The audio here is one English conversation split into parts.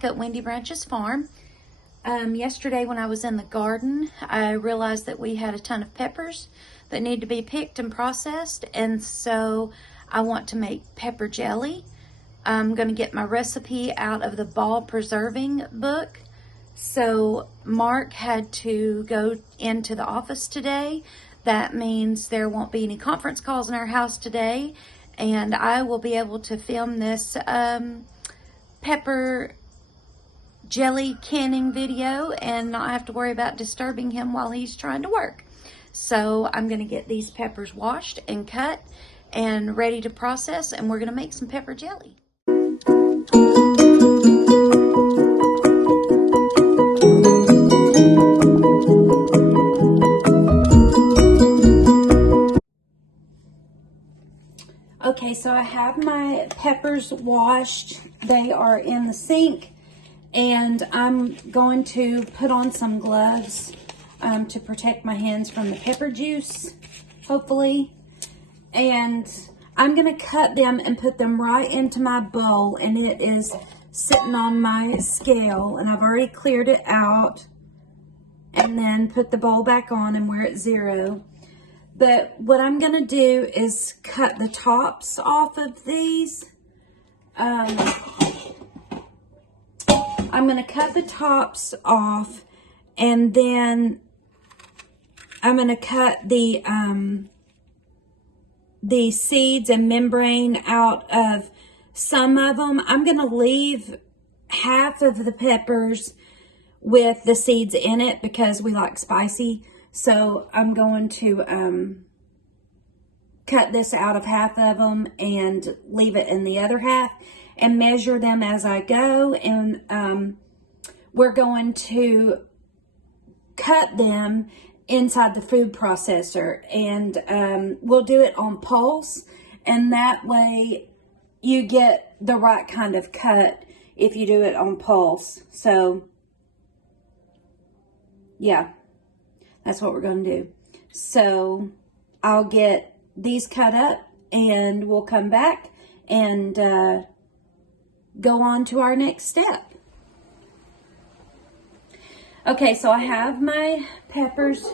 back at Wendy Branch's farm. Yesterday when I was in the garden, I realized that we had a ton of peppers that need to be picked and processed, and so I want to make pepper jelly. I'm going to get my recipe out of the ball preserving book. So Mark had to go into the office today. That means there won't be any conference calls in our house today, and I will be able to film this pepper jelly canning video and not have to worry about disturbing him while he's trying to work. So I'm going to get these peppers washed and cut and ready to process, and we're going to make some pepper jelly. Okay, so I have my peppers washed. They are in the sink, and I'm going to put on some gloves to protect my hands from the pepper juice, hopefully. And I'm going to cut them and put them right into my bowl, and it is sitting on my scale, and I've already cleared it out, and then put the bowl back on, and we're at 0. But what I'm going to do is cut the tops off of these. I'm going to cut the tops off, and then I'm going to cut the seeds and membrane out of some of them. I'm going to leave half of the peppers with the seeds in it because we like spicy. So I'm going to cut this out of half of them and leave it in the other half and measure them as I go. And we're going to cut them inside the food processor, and we'll do it on pulse, and that way you get the right kind of cut if you do it on pulse. So yeah, that's what we're going to do. So I'll get these cut up, and we'll come back and go on to our next step. Okay, so I have my peppers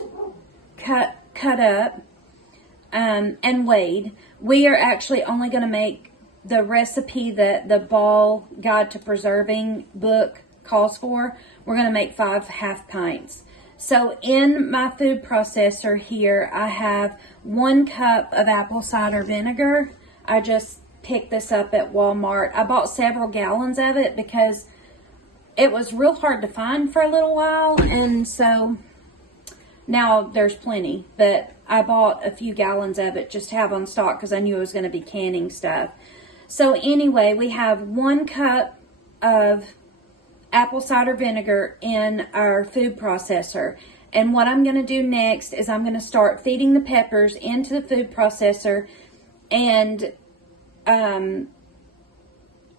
cut up and weighed. We are actually only going to make the recipe that the Ball Guide to Preserving book calls for. We're going to make 5 half pints. So in my food processor here, I have 1 cup of apple cider vinegar. I just picked this up at Walmart. I bought several gallons of it because it was real hard to find for a little while, and so now there's plenty, but I bought a few gallons of it just to have on stock because I knew I was going to be canning stuff. So anyway, we have 1 cup of apple cider vinegar in our food processor, and what I'm going to do next is I'm going to start feeding the peppers into the food processor, and I'm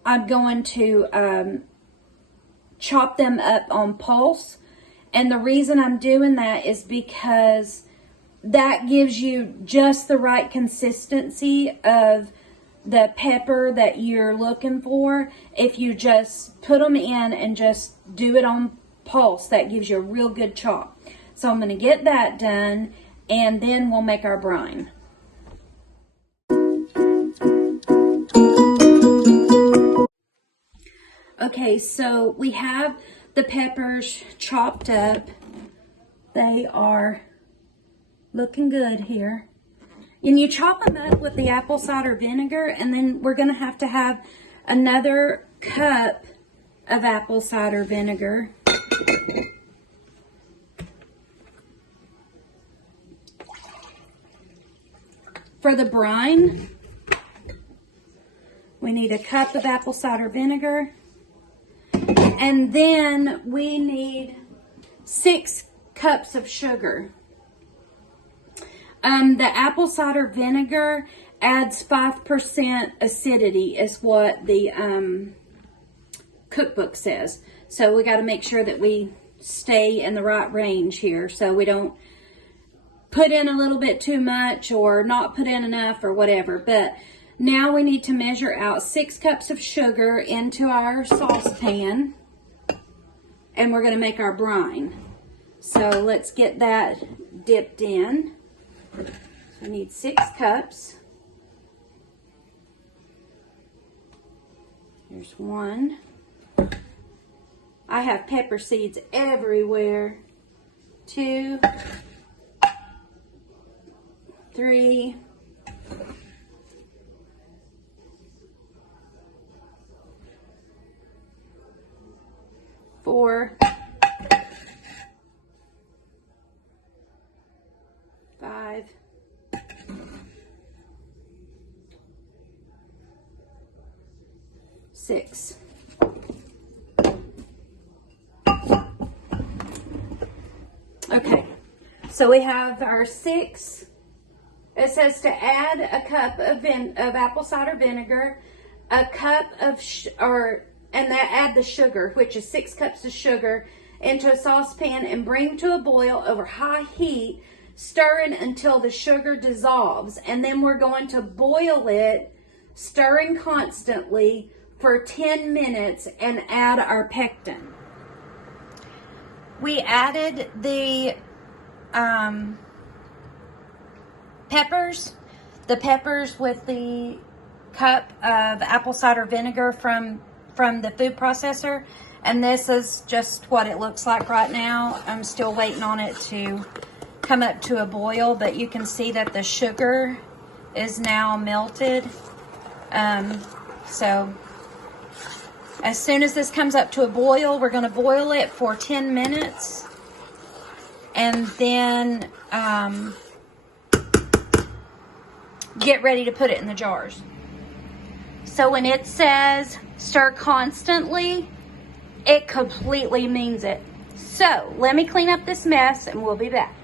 going to chop them up on pulse. And the reason I'm doing that is because that gives you just the right consistency of the pepper that you're looking for. If you just put them in and just do it on pulse, that gives you a real good chop. So I'm going to get that done, and then we'll make our brine. Okay, so we have the peppers chopped up. They are looking good here. And you chop them up with the apple cider vinegar, and then we're going to have another cup of apple cider vinegar. For the brine, we need a cup of apple cider vinegar. And then we need 6 cups of sugar. The apple cider vinegar adds 5% acidity is what the cookbook says. So we got to make sure that we stay in the right range here, so we don't put in a little bit too much or not put in enough or whatever. But now we need to measure out 6 cups of sugar into our saucepan. and we're going to make our brine. So let's get that dipped in. So I need 6 cups. There's 1. I have pepper seeds everywhere. 2, 3, 4, 5, 6. Okay, so we have our 6. It says to add a cup of apple cider vinegar, a cup of add the sugar, which is 6 cups of sugar, into a saucepan and bring to a boil over high heat, stirring until the sugar dissolves. And then we're going to boil it, stirring constantly for 10 minutes and add our pectin. We added the peppers with the cup of apple cider vinegar from the food processor, and this is just what it looks like right now. I'm still waiting on it to come up to a boil, but you can see that the sugar is now melted. So as soon as this comes up to a boil, we're going to boil it for 10 minutes and then get ready to put it in the jars. So when it says stir constantly, it completely means it. So let me clean up this mess and we'll be back.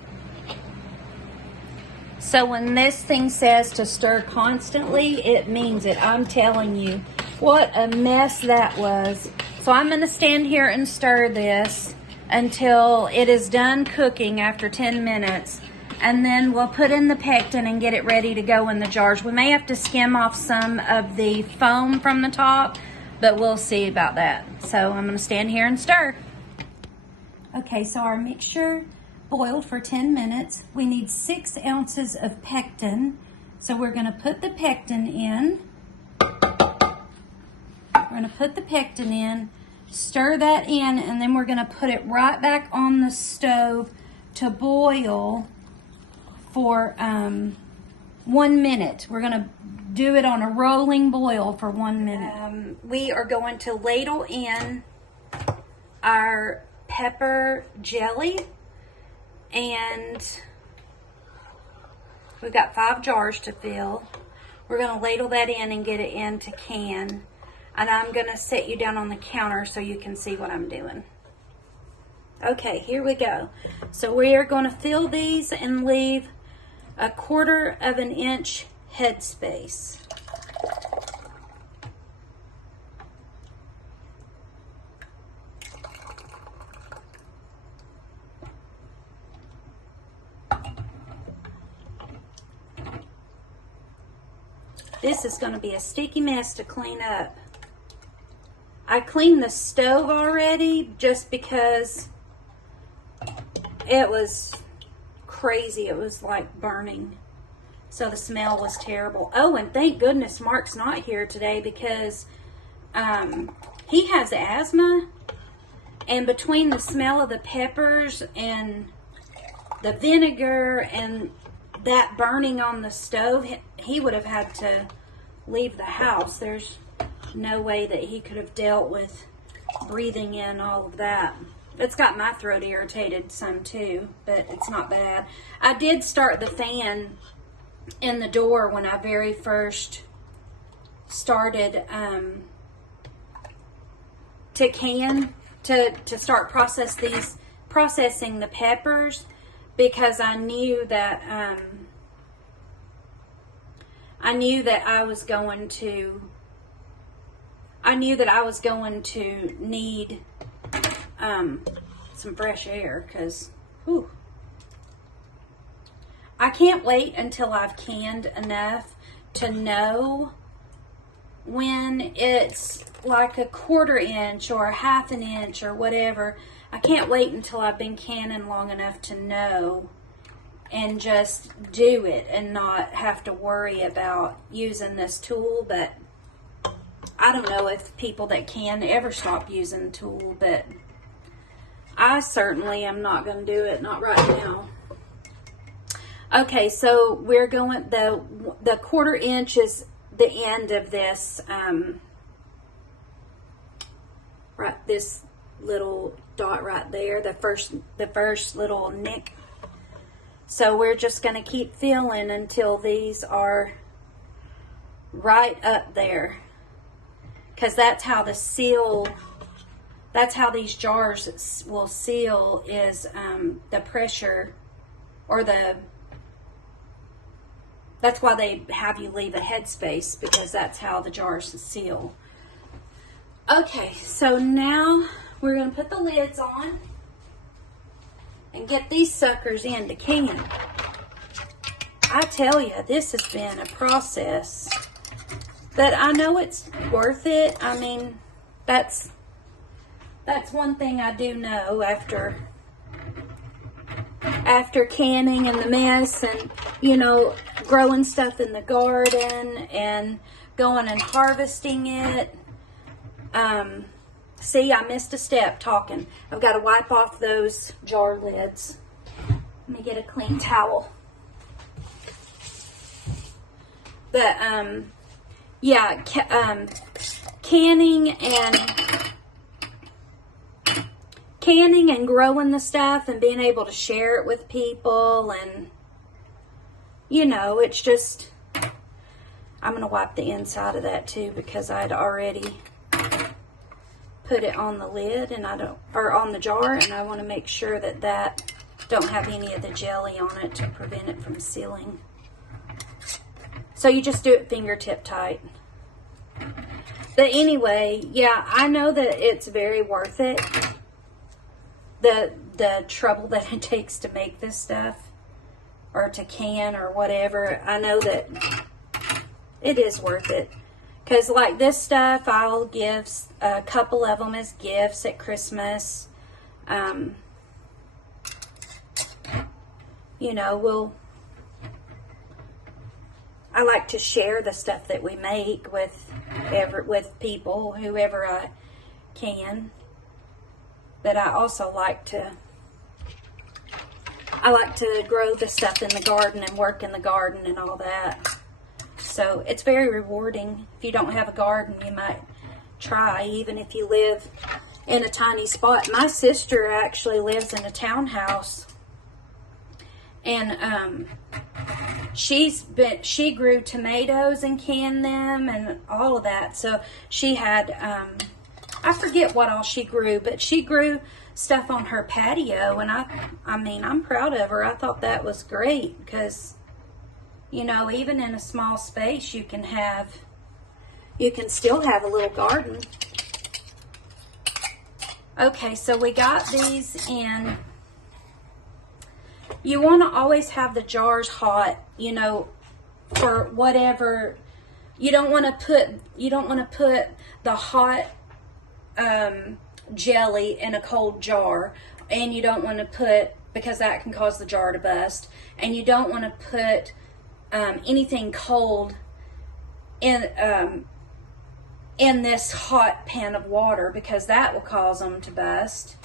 So when this thing says to stir constantly, it means it. I'm telling you, what a mess that was. So I'm going to stand here and stir this until it is done cooking after 10 minutes. And then we'll put in the pectin and get it ready to go in the jars. We may have to skim off some of the foam from the top, but we'll see about that. So I'm going to stand here and stir. Okay, so our mixture boiled for 10 minutes. We need 6 ounces of pectin. So we're going to put the pectin in. We're going to put the pectin in, stir that in, and then we're going to put it right back on the stove to boil for 1 minute. We're going to do it on a rolling boil for 1 minute. We are going to ladle in our pepper jelly, and we've got 5 jars to fill. We're going to ladle that in and get it into can. And I'm going to set you down on the counter so you can see what I'm doing. Okay, here we go. So we are going to fill these and leave 1/4 of an inch headspace. This is going to be a sticky mess to clean up. I cleaned the stove already just because it was crazy. It was like burning. So the smell was terrible. Oh, and thank goodness Mark's not here today because he has asthma. And between the smell of the peppers and the vinegar and that burning on the stove, he would have had to leave the house. There's no way that he could have dealt with breathing in all of that. It's got my throat irritated some too, but it's not bad. I did start the fan in the door when I very first started to start processing the peppers, because I knew that I was going to need some fresh air, because I can't wait until I've canned enough to know when it's like 1/4 inch or 1/2 inch or whatever. I can't wait until I've been canning long enough to know and just do it and not have to worry about using this tool. But I don't know if people that can ever stop using the tool, but I certainly am not going to do it, not right now. Okay, so we're going, the 1/4 inch is the end of this, right, this little dot right there, the first little nick. So we're just going to keep filling until these are right up there, because that's how the seal, that's how these jars will seal, is the pressure, or that's why they have you leave a headspace, because that's how the jars seal. Okay, so now we're going to put the lids on and get these suckers in the can. I tell you, this has been a process, but I know it's worth it. I mean, that's one thing I do know after canning and the mess, and, you know, growing stuff in the garden and going and harvesting it. See, I missed a step talking. I've got to wipe off those jar lids. Let me get a clean towel. But, yeah, canning and growing the stuff and being able to share it with people, and, you know, it's just, I'm going to wipe the inside of that too, because I'd already put it on the lid, and or on the jar, and I want to make sure that don't have any of the jelly on it to prevent it from sealing. So you just do it fingertip tight. But anyway, yeah, I know that it's very worth it. The trouble that it takes to make this stuff, or to can, or whatever, I know that it is worth it. Because like this stuff, I'll give a couple of them as gifts at Christmas. You know, I like to share the stuff that we make with people, whoever I can. But I also like to grow the stuff in the garden and work in the garden and all that. So it's very rewarding. If you don't have a garden, you might try, even if you live in a tiny spot. My sister actually lives in a townhouse, and she grew tomatoes and canned them and all of that. So she had, I forget what all she grew, but she grew stuff on her patio, and I mean, I'm proud of her. I thought that was great, because, you know, even in a small space, you can still have a little garden. Okay, so we got these in. You want to always have the jars hot, you know, for whatever. You don't want to put the hot jelly in a cold jar, and you don't want to put, because that can cause the jar to bust, and you don't want to put anything cold in this hot pan of water, because that will cause them to bust.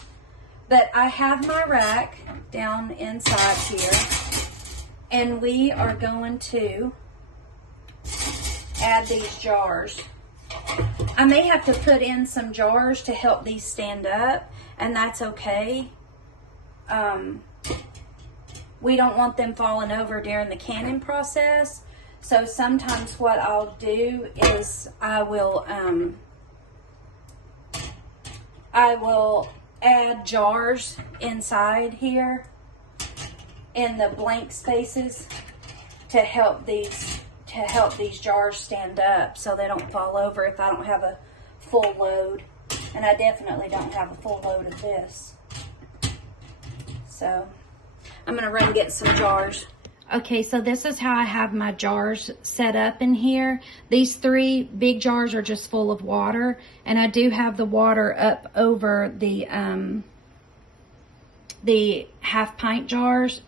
But I have my rack down inside here, and we are going to add these jars. I may have to put in some jars to help these stand up, and that's okay. We don't want them falling over during the canning process. So sometimes what I'll do is I will add jars inside here in the blank spaces to help these jars stand up, so they don't fall over if I don't have a full load. And I definitely don't have a full load of this. So I'm going to run and get some jars. Okay, so this is how I have my jars set up in here. These 3 big jars are just full of water, and I do have the water up over the the half pint jars.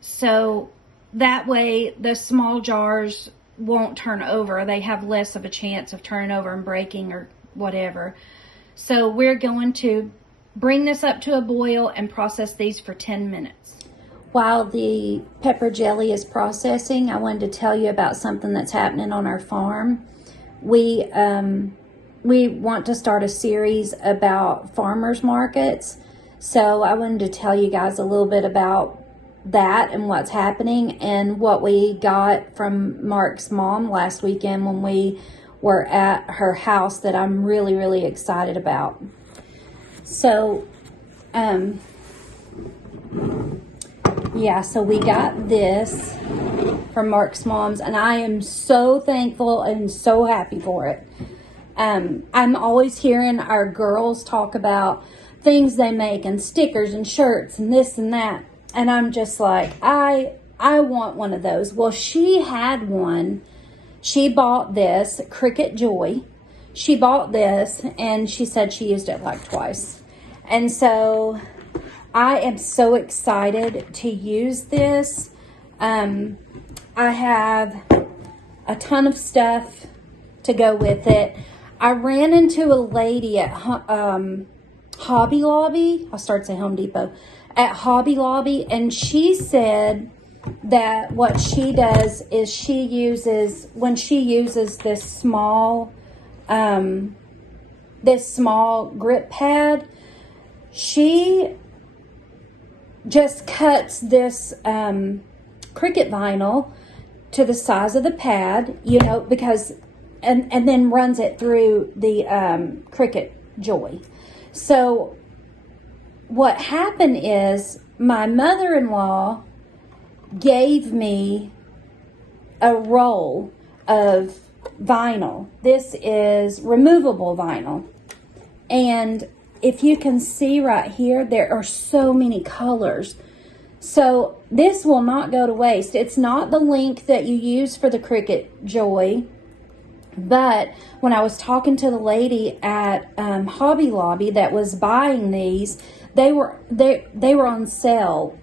So that way the small jars won't turn over. They have less of a chance of turning over and breaking or whatever. So we're going to bring this up to a boil and process these for 10 minutes. While the pepper jelly is processing, I wanted to tell you about something that's happening on our farm. We want to start a series about farmers markets. So I wanted to tell you guys a little bit about that and what's happening and what we got from Mark's mom last weekend when we were at her house that I'm really, really excited about. So, yeah, so we got this from Mark's mom's, and I am so thankful and so happy for it. I'm always hearing our girls talk about things they make and stickers and shirts and this and that. And I'm just like, I want one of those. Well, she had one. She bought this, Cricut Joy. She bought this, and she said she used it like twice. And so I am so excited to use this. I have a ton of stuff to go with it. I ran into a lady at Hobby Lobby. I'll start saying Home Depot. At Hobby Lobby, and she said that what she does is when she uses this small grip pad, she just cuts this Cricut vinyl to the size of the pad, you know, because and then runs it through the Cricut Joy. So what happened is my mother-in-law gave me a roll of vinyl. This is removable vinyl. And if you can see right here, there are so many colors. So this will not go to waste. It's not the link that you use for the Cricut Joy. But when I was talking to the lady at Hobby Lobby that was buying these, they were on sale.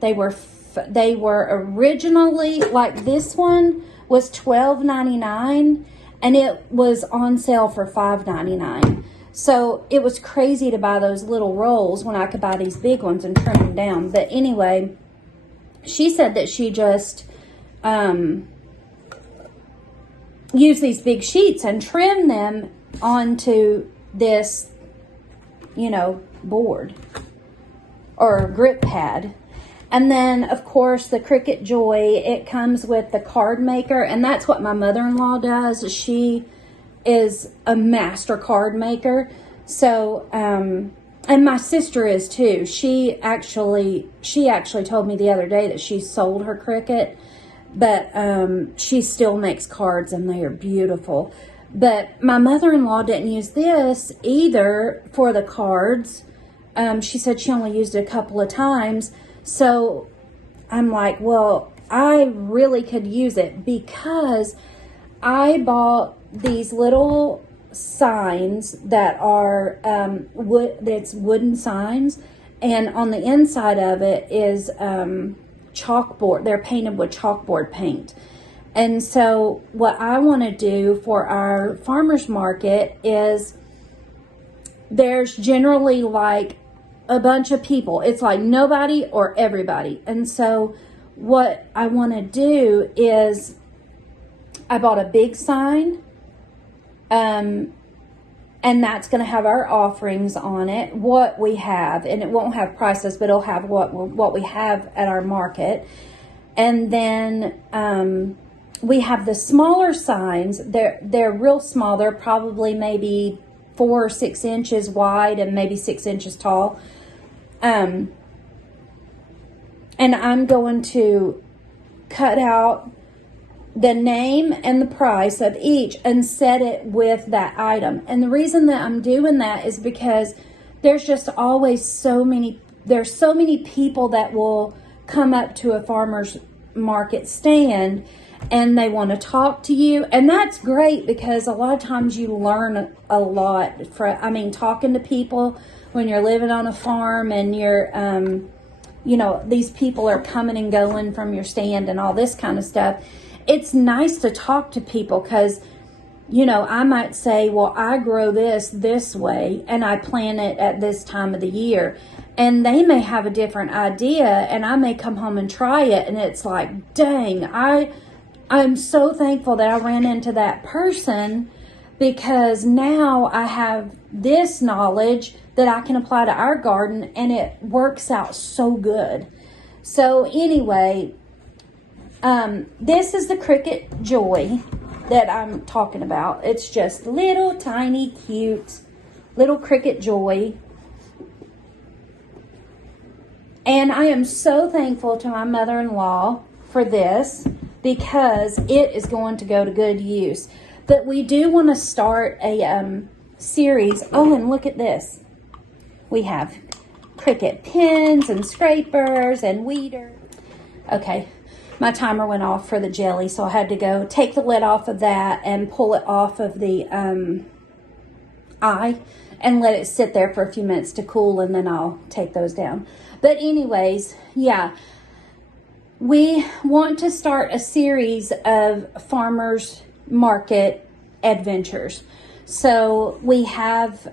They were originally, like this one was $12.99 and it was on sale for $5.99. So it was crazy to buy those little rolls when I could buy these big ones and trim them down. But anyway, she said that she just use these big sheets and trim them onto this, you know, board or grip pad. And then, of course, the Cricut Joy, it comes with the card maker, and that's what my mother-in-law does. She is a master card maker. So, and my sister is too. She actually told me the other day that she sold her Cricut, but she still makes cards and they are beautiful. But my mother-in-law didn't use this either for the cards. She said she only used it a couple of times. So I'm like, well, I really could use it because I bought these little signs that are that's wooden signs, and on the inside of it is chalkboard. They're painted with chalkboard paint. And so what I want to do for our farmers market is there's generally like a bunch of people. It's like nobody or everybody. And so what I want to do is I bought a big sign, and that's going to have our offerings on it, what we have, and it won't have prices, but it'll have what we have at our market. And then we have the smaller signs. They're real small. They're probably maybe 4 or 6 inches wide and maybe 6 inches tall. And I'm going to cut out the name and the price of each and set it with that item. And the reason that I'm doing that is because there's just always there's so many people that will come up to a farmer's market stand and they want to talk to you. And that's great because a lot of times you learn a lot from, talking to people when you're living on a farm and you're, you know, these people are coming and going from your stand and all this kind of stuff. It's nice to talk to people because, you know, I might say, well, I grow this way and I plant it at this time of the year. And they may have a different idea and I may come home and try it. And it's like, dang, I'm so thankful that I ran into that person, because now I have this knowledge that I can apply to our garden and it works out so good. So anyway, this is the Cricut Joy that I'm talking about. It's just little tiny cute little Cricut Joy. And I am so thankful to my mother-in-law for this, because it is going to go to good use. But we do want to start a series. Oh, and look at this. We have Cricut pins and scrapers and weeder. Okay, my timer went off for the jelly, so I had to go take the lid off of that and pull it off of the eye and let it sit there for a few minutes to cool, and then I'll take those down. But anyways, yeah, we want to start a series of farmers market adventures. So we have,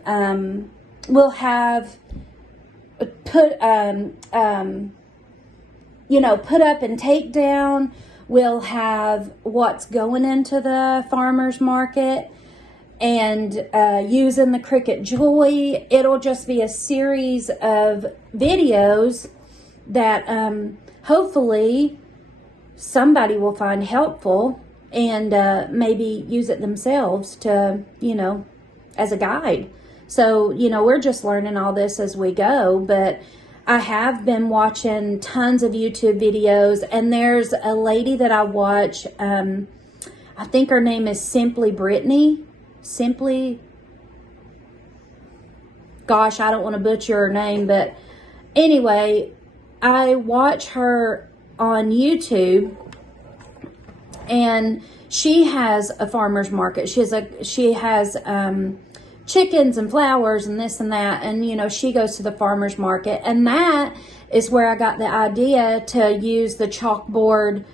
we'll have put up and take down. We'll have what's going into the farmers market and using the Cricut Joy. It'll just be a series of videos that hopefully somebody will find helpful and maybe use it themselves to, you know, as a guide. So, you know, we're just learning all this as we go, but I have been watching tons of YouTube videos, and there's a lady that I watch, I think her name is gosh, I don't want to butcher her name, but anyway, I watch her on YouTube, and she has a farmer's market. She has chickens and flowers and this and that, and you know, she goes to the farmer's market, and that is where I got the idea to use the chalkboard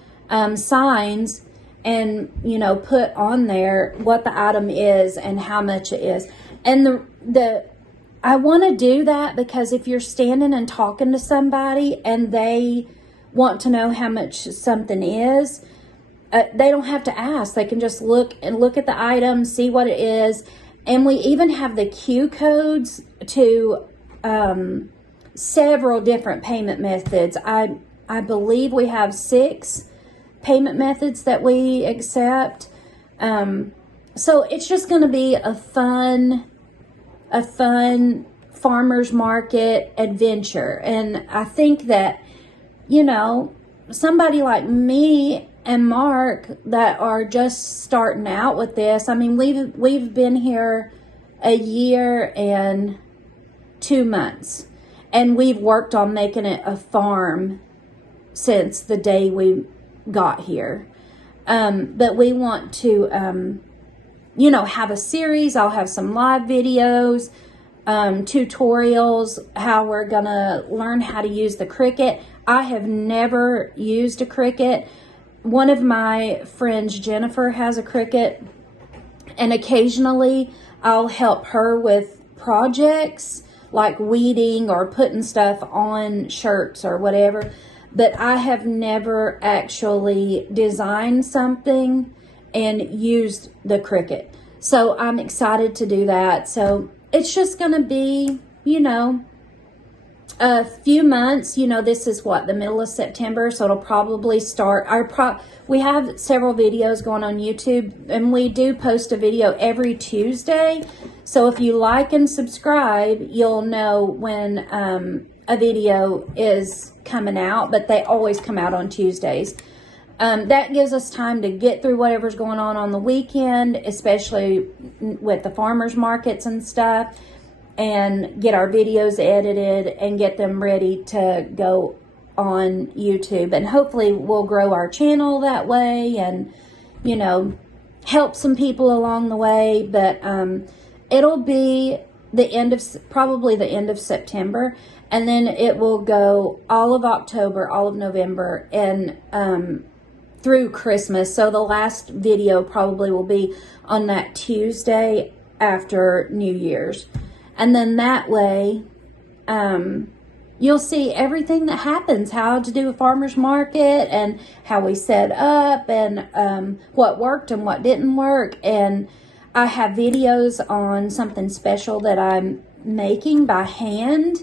signs and, you know, put on there what the item is and how much it is. And I want to do that because if you're standing and talking to somebody and they want to know how much something is, they don't have to ask. They can just look at the item, see what it is. And we even have the Q codes to several different payment methods. I believe we have 6 payment methods that we accept. So it's just going to be a fun farmer's market adventure. And I think that, you know, somebody like me and Mark that are just starting out with this, I mean, we've been here a year and 2 months, and we've worked on making it a farm since the day we got here. But we want to, you know, have a series. I'll have some live videos, tutorials, how we're gonna learn how to use the Cricut. I have never used a Cricut. One of my friends, Jennifer, has a Cricut, and occasionally I'll help her with projects like weeding or putting stuff on shirts or whatever. But I have never actually designed something and used the Cricut. So I'm excited to do that. So it's just going to be, you know, a few months. You know, this is what, the middle of September, so it'll probably start we have several videos going on YouTube, and we do post a video every Tuesday. So if you like and subscribe, you'll know when a video is coming out, but they always come out on Tuesdays. That gives us time to get through whatever's going on the weekend, especially with the farmers markets and stuff, and get our videos edited and get them ready to go on YouTube. And hopefully we'll grow our channel that way and, you know, help some people along the way. But it'll be probably the end of September, and then it will go all of October, all of November, and through Christmas. So the last video probably will be on that Tuesday after New Year's. And then that way, you'll see everything that happens, how to do a farmer's market and how we set up and what worked and what didn't work. And I have videos on something special that I'm making by hand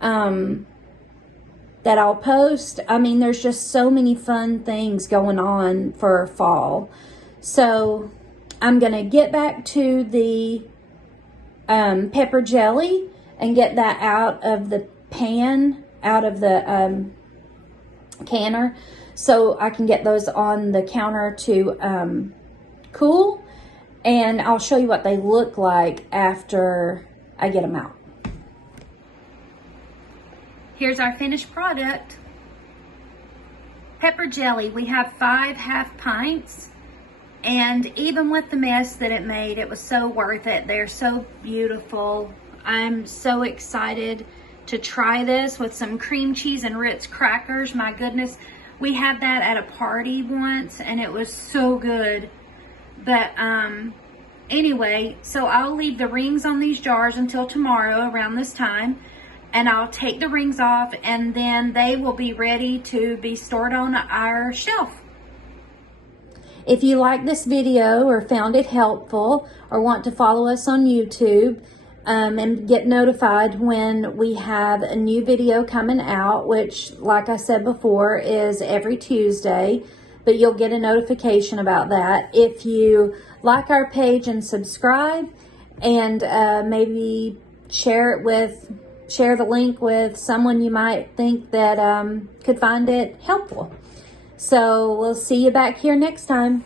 that I'll post. I mean, there's just so many fun things going on for fall. So I'm going to get back to the pepper jelly and get that out of the pan, out of the canner, so I can get those on the counter to cool. And I'll show you what they look like after I get them out. Here's our finished product. Pepper jelly. We have 5 half pints. And even with the mess that it made, it was so worth it. They're so beautiful. I'm so excited to try this with some cream cheese and Ritz crackers. My goodness. We had that at a party once and it was so good. But anyway, so I'll leave the rings on these jars until tomorrow around this time. And I'll take the rings off and then they will be ready to be stored on our shelf. If you like this video or found it helpful or want to follow us on YouTube and get notified when we have a new video coming out, which, like I said before, is every Tuesday, but you'll get a notification about that. If you like our page and subscribe, and maybe share the link with someone you might think that could find it helpful. So we'll see you back here next time.